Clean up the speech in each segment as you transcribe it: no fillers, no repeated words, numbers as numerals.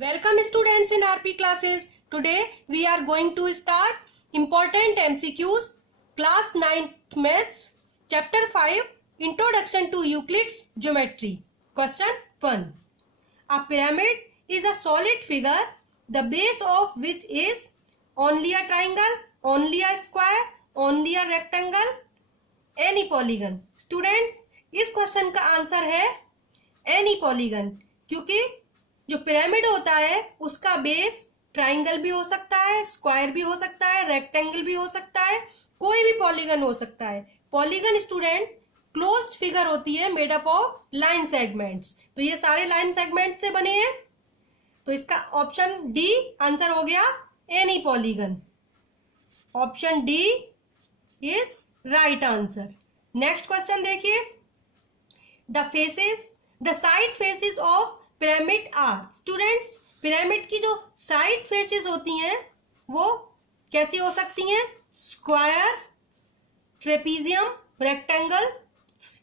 Welcome students in RP classes. Today we are going to start important MCQs class 9th maths chapter 5 introduction to Euclid's geometry. Question 1. A pyramid is a solid figure the base of which is only a triangle, only a square, only a rectangle, any polygon. Student इस question का answer है any polygon, क्योंकि जो pyramid होता है उसका base triangle भी हो सकता है, स्क्वायर भी हो सकता है, रेक्टेंगल भी हो सकता है, कोई भी पॉलीगन हो सकता है। पॉलीगन स्टूडेंट क्लोज्ड फिगर होती है made up of line segments. तो ये सारे लाइन सेगमेंट से बने हैं, तो इसका ऑप्शन डी आंसर हो गया any polygon. Option D is right answer. Next question देखिए, the side faces of pyramid are. Students pyramid की जो साइड फेसेस होती हैं वो कैसी हो सकती हैं? स्क्वायर, ट्रेपीजियम, रेक्टेंगल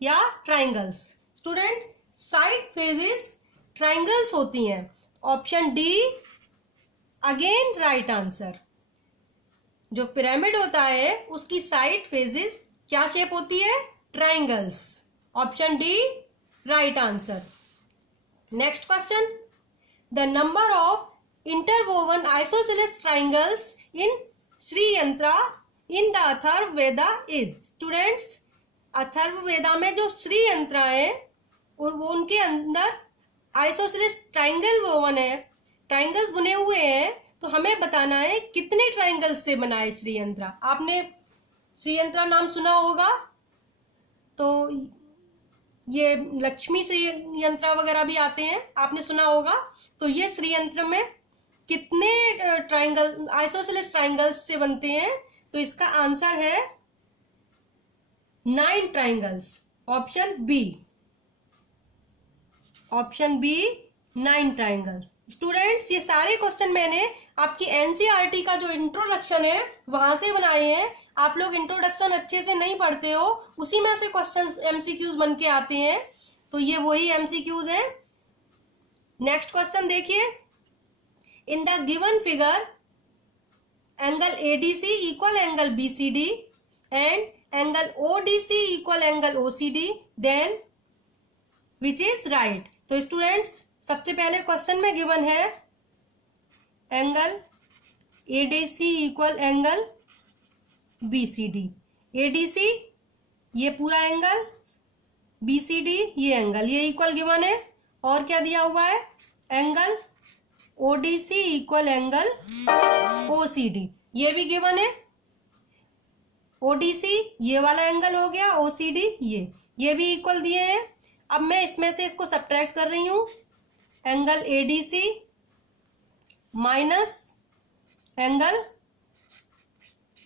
या triangles. Student side faces triangles होती हैं। Option D again right answer. जो पिरामिड होता है उसकी साइड फेसेस क्या शेप होती है? Triangles. Option D right answer. Next question, the number of interwoven isosceles triangles in Shriyantra in the Atharvaveda is. Students Atharvaveda में जो श्रीयंत्र है और वो उनके अंदर आइसोसेलेस ट्राइंगल वोवन है, ट्राइंगल्स बुने हुए हैं, तो हमें बताना है कितने ट्राइंगल्स से बना है श्रीयंत्र। आपने श्रीयंत्र नाम सुना होगा, तो ये लक्ष्मी श्रीयंत्र वगैरह भी आते हैं, आपने सुना होगा। तो ये श्रीयंत्र में कितने ट्राइंगल आइसोसेलेस ट्राइंगल्स से बनते हैं? तो इसका आंसर है 9 triangles. Option B. Option B 9 triangles. Students ये सारे क्वेश्चन मैंने आपकी एनसीईआरटी का जो इंट्रोडक्शन है वहां से बनाए हैं। आप लोग इंट्रोडक्शन अच्छे से नहीं पढ़ते हो, उसी में से क्वेश्चंस एमसीक्यूज बन के आते हैं, तो ये वही एमसीक्यूज हैं। नेक्स्ट क्वेश्चन देखिए, in the given figure angle ADC equal angle BCD and angle ODC equal angle OCD, then which is right. तो स्टूडेंट्स सबसे पहले क्वेश्चन में गिवन है angle ADC equal angle BCD. ADC ये पूरा angle, BCD ये angle, ये equal given है। और क्या दिया हुआ है? Angle ODC equal angle OCD, ये भी गिवन है। ओडीसी ये वाला एंगल हो गया, ओसीडी ये भी इक्वल दिए हैं। अब मैं इसमें से इसको सब्ट्रैक्ट कर रही हूं। Angle ADC minus angle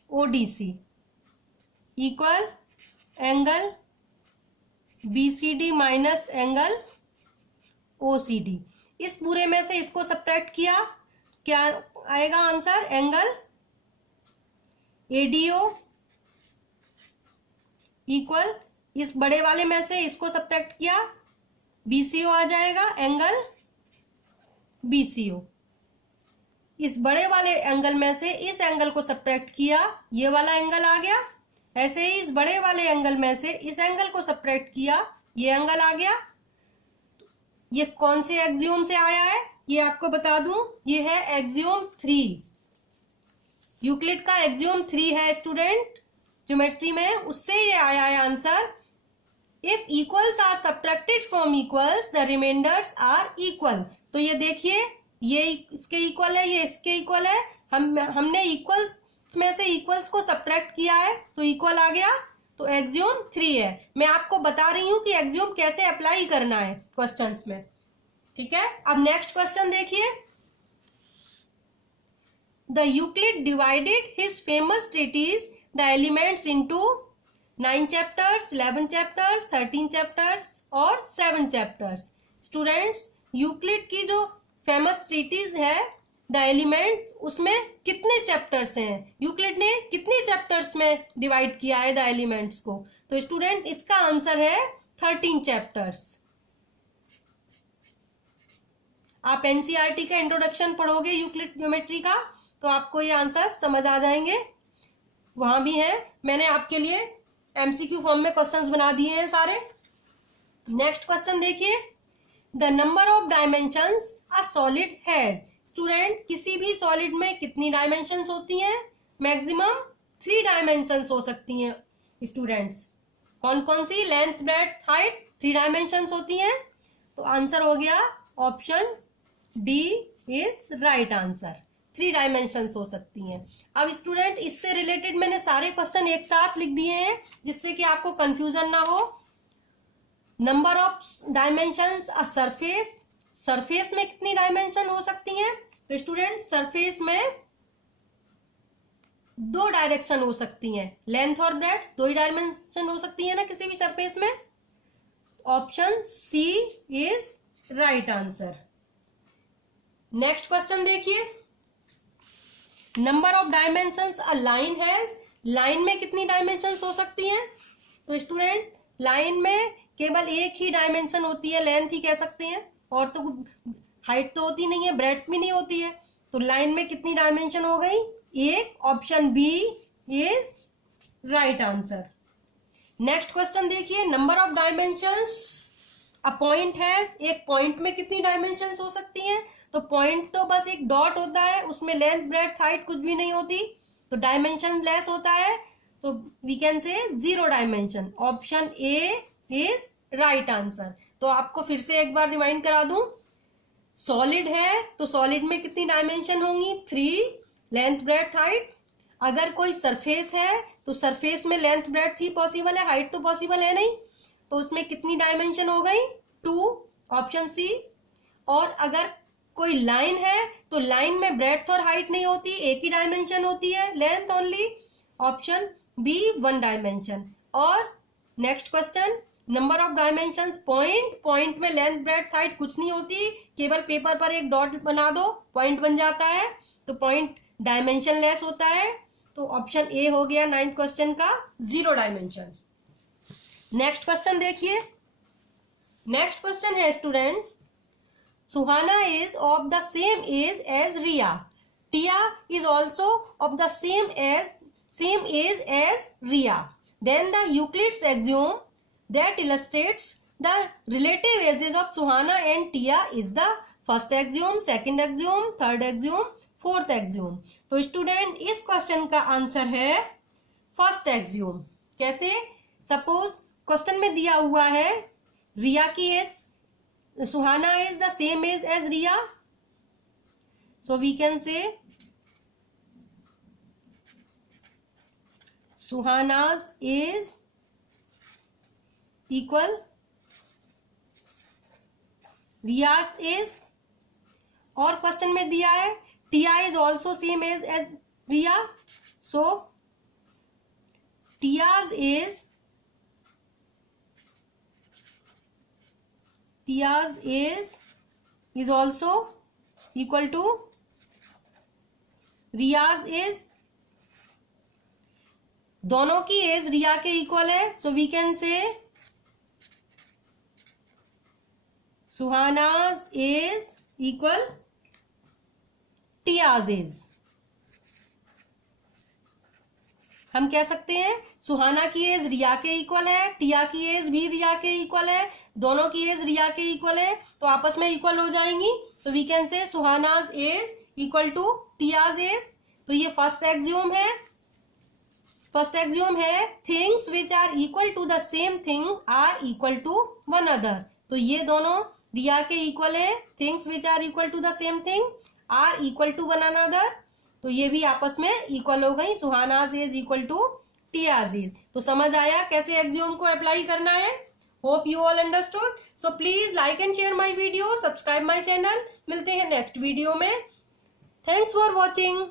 ODC equal angle BCD minus angle OCD. इस पूरे में से इसको सब्ट्रैक्ट किया, क्या आएगा आंसर? एंगल एडीओ इक्वल, इस बड़े वाले में से इसको सब्ट्रैक्ट किया, बीसीओ आ जाएगा, एंगल बीसीओ। इस बड़े वाले एंगल में से इस एंगल को सब्ट्रैक्ट किया, ये वाला एंगल आ गया। ऐसे ही इस बड़े वाले एंगल में से इस एंगल को सब्ट्रैक्ट किया, ये एंगल आ गया। ये कौन से एक्सियोम से आया है ये आपको बता दूं, ये है एक्सियोम 3। यूक्लिड का एक्सियोम 3 है स्टूडेंट ज्योमेट्री में, उससे ये आया है answer. If equals are subtracted from equals the remainders are equal. तो ये देखिए, ये इसके इक्वल है, ये इसके इक्वल है। हमने इक्वल्स में से इक्वल्स को सब्ट्रैक्ट किया है तो इक्वल आ गया, तो एक्सियोम 3 है। मैं आपको बता रही हूं कि एक्सियोम कैसे अप्लाई करना है क्वेश्चंस में, ठीक है। अब नेक्स्ट क्वेश्चन देखिए, the Euclid divided his famous treatise the elements into 9 chapters, 11 chapters, 13 chapters और 7 चैप्टर्स। स्टूडेंट्स यूक्लिड की जो फेमस ट्रीटीज है द एलिमेंट्स, उसमें कितने चैप्टर्स हैं? यूक्लिड ने कितने चैप्टर्स में डिवाइड किया है द एलिमेंट्स को? तो स्टूडेंट इसका आंसर है 13 चैप्टर्स। आप एनसीईआरटी का इंट्रोडक्शन पढ़ोगे यूक्लिड ज्योमेट्री का, तो आपको ये आंसर समझ आ जाएंगे, वहां भी है। मैंने आपके लिए एमसीक्यू फॉर्म में क्वेश्चंस बना दिए हैं सारे। नेक्स्ट क्वेश्चन देखिए, the number of dimensions a solid has. Student, किसी भी सॉलिड में कितनी डायमेंशंस होती हैं? मैक्सिमम 3 डायमेंशंस हो सकती हैं स्टूडेंट्स। कौन कौन सी? लेंथ, ब्रेड्थ, हाइट, 3 डायमेंशंस होती हैं। तो आंसर हो गया option D is right answer. 3 dimensions हो सकती हैं। अब स्टूडेंट, इससे रिलेटेड मैंने सारे क्वेश्चन एक साथ लिख दिए हैं जिससे कि आपको कंफ्यूजन ना हो। Number of dimensions a surface, surface में कितनी डायमेंशन हो सकती हैं? तो स्टूडेंट, सरफेस में 2 डायरेक्शन हो सकती हैं, लेंथ और ब्रेड्थ 2 ही डायमेंशन हो सकती है ना किसी भी सरफेस में। Option C is right answer. Next question देखिए, number of dimensions a line has. Line में कितनी डायमेंशंस हो सकती हैं? तो स्टूडेंट, लाइन में केवल एक ही डायमेंशन होती है, लेंथ ही कह सकते हैं, और तो हाइट तो होती नहीं है, ब्रेड्थ भी नहीं होती है। तो लाइन में कितनी डायमेंशन हो गई? एक। Option B is right answer. Next question देखिए, number of dimensions a point has. एक पॉइंट में कितनी डायमेंशंस हो सकती हैं? तो पॉइंट तो बस एक डॉट होता है, उसमें लेंथ, ब्रेड्थ, हाइट कुछ भी नहीं होती, तो डायमेंशन लेस होता है, तो we can say 0 dimension. Option A is right answer. तो आपको फिर से एक बार रिमाइंड करा दूं, सॉलिड है तो सॉलिड में कितनी डायमेंशन होंगी? 3, लेंथ, ब्रेड्थ, हाइट। अगर कोई सरफेस है तो सरफेस में लेंथ, ब्रेड्थ ही पॉसिबल है, हाइट तो पॉसिबल है नहीं, तो उसमें कितनी डायमेंशन हो गई? 2। Option C. और अगर कोई लाइन है तो लाइन में ब्रेड्थ और हाइट नहीं होती, एक ही डायमेंशन होती है, length only. Option B 1 dimension. और next question, number of dimensions point. Point में लेंथ, ब्रेड्थ, हाइट कुछ नहीं होती, केवल पेपर पर एक डॉट बना दो, पॉइंट बन जाता है, तो पॉइंट डायमेंशन लेस होता है। तो ऑप्शन ए हो गया 9th क्वेश्चन का 0 डायमेंशन। नेक्स्ट क्वेश्चन देखिए, नेक्स्ट क्वेश्चन है student, Suhana is of the same age as Riya, Tiya is also of the same age as Riya, then the Euclid's axiom that illustrates the relative ages of Suhana and Tia is the first axiom, second axiom, third axiom, fourth axiom। तो student, इस question का answer है first axiom. कैसे? Suppose question में दिया हुआ है रिया की age, Suhana is the same age as Riya, so we can say Suhana's age equal Riya age. और क्वेश्चन में दिया है Tiya is also same age as Riya, so Tiya's age is also equal to Riya's age. दोनों की एज रिया के इक्वल है, सो we can say Suhana's age equal Tiya's age. हम कह सकते हैं सुहाना की एज रिया के इक्वल है, टिया की एज भी रिया के इक्वल है, दोनों की एज रिया के इक्वल है, तो आपस में इक्वल हो जाएंगी, तो we can say Suhana's age equal to Tiya's age. तो ये फर्स्ट एक्सियोम है। फर्स्ट एक्सियोम है things which are equal to the same thing are equal to one other. तो ये दोनों रिया के इक्वल है, things which are equal to the same thing are equal to one another, तो ये भी आपस में इक्वल हो गई, Suhana's age equal to Tiya's age. तो समझ आया कैसे एक्सियोम को अप्लाई करना है। Hope you all understood. So please like and share my video, subscribe my channel. मिलते हैं नेक्स्ट वीडियो में। Thanks for watching.